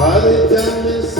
Hallelujah.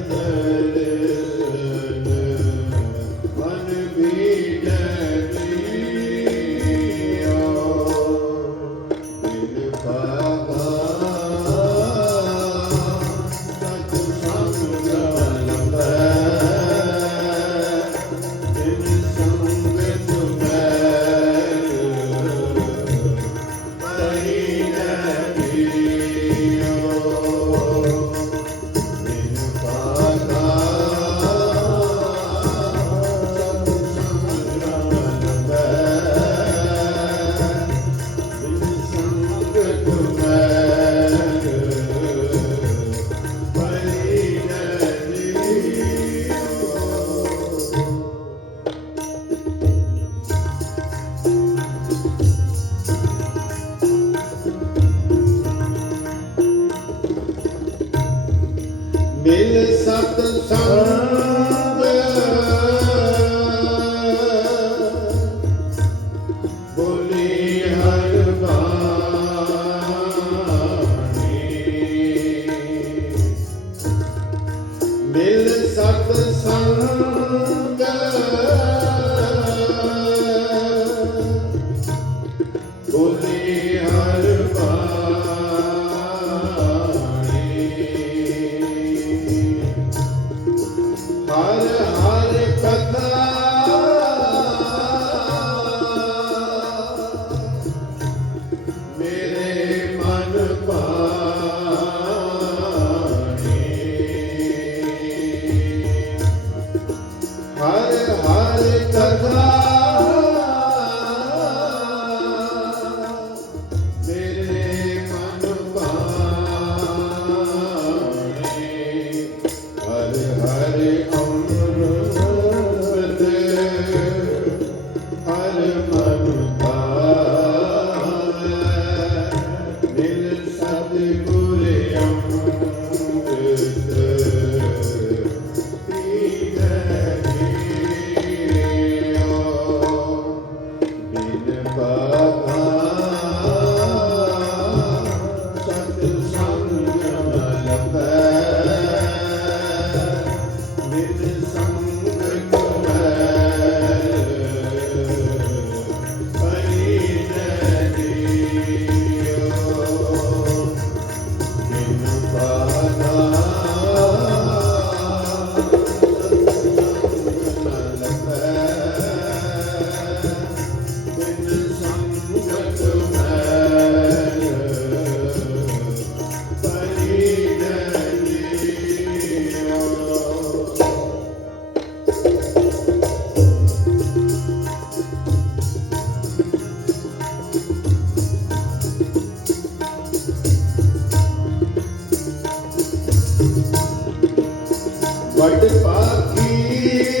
ਸੰਗ ਵੱਡ